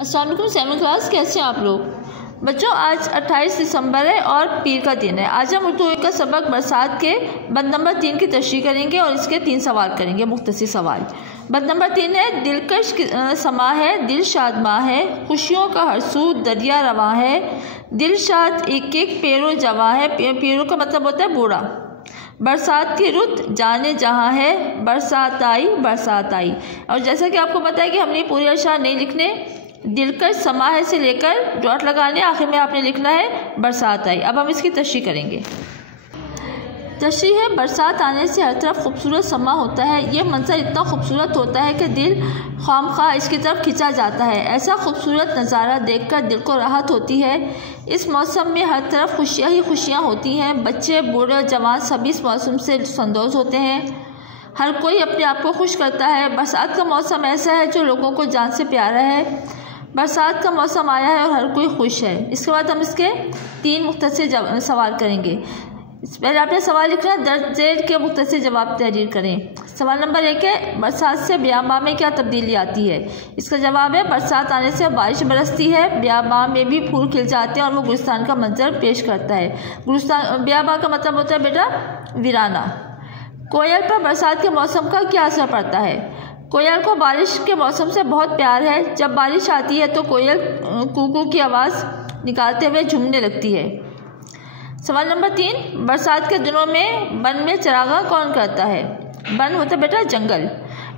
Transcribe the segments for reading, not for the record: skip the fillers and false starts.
अस्सलाम वालेकुम 7th class, कैसे हैं आप लोग बच्चों। आज 28 दिसंबर है और पीर का दिन है। आज हम उर्दू का सबक बरसात के बंद नंबर 3 की तशरीह करेंगे और इसके 3 सवाल करेंगे, मुख्तसर सवाल। बंद नंबर 3 है, दिलकश समा है, दिल शादमा है, खुशियों का हरसू दरिया रवा है, दिल शाद एक एक पेरो जवा है। पेरो का मतलब होता है बूढ़ा। बरसात की रुत जाने जहाँ है, बरसात आई बरसात आई। और जैसा कि आपको पता है कि हमने पूरे अशआर नहीं लिखने, दिलकश समा है से लेकर डॉट लगाने, आखिर में आपने लिखना है बरसात आई। अब हम इसकी तशरीह करेंगे। तशरीह है, बरसात आने से हर तरफ खूबसूरत समा होता है। ये मंजर इतना खूबसूरत होता है कि दिल खामख्वाह इसकी तरफ खिंचा जाता है। ऐसा खूबसूरत नज़ारा देखकर दिल को राहत होती है। इस मौसम में हर तरफ खुशियाँ ही खुशियाँ होती हैं। बच्चे बूढ़े जवान सभी इस मौसम से लुत्फ़अंदोज़ होते हैं। हर कोई अपने आप को खुश करता है। बरसात का मौसम ऐसा है जो लोगों को जान से प्यारा है। बरसात का मौसम आया है और हर कोई खुश है। इसके बाद हम इसके 3 मुख्तसर सवाल करेंगे। पहले आपने सवाल लिखना, दर्ज झेल के मुख्तसर जवाब तहरीर करें। सवाल नंबर 1 है, बरसात से बियाबान में क्या तब्दीली आती है। इसका जवाब है, बरसात आने से बारिश बरसती है, बियाबान में भी फूल खिल जाते हैं और वो गुलिस्तान का मंजर पेश करता है। गुलिस्तान बियाबान का मतलब होता है बेटा वीराना। कोयल पर बरसात के मौसम का क्या असर पड़ता है। कोयल को बारिश के मौसम से बहुत प्यार है। जब बारिश आती है तो कोयल कूकू की आवाज़ निकालते हुए झूमने लगती है। सवाल नंबर 3, बरसात के दिनों में वन में चरागाह कौन करता है। वन होता है बेटा जंगल।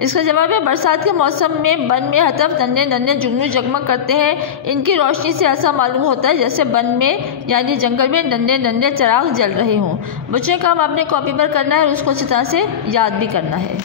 इसका जवाब है, बरसात के मौसम में वन में हर तरफ नन्हे नन्हे जुगनू जगमग करते हैं। इनकी रोशनी से ऐसा मालूम होता है जैसे वन में यानी जंगल में नन्हे नन्हे चिराग जल रहे हों। बच्चों का काम आपने कॉपी पर करना है और उसको अच्छी तरह से याद भी करना है।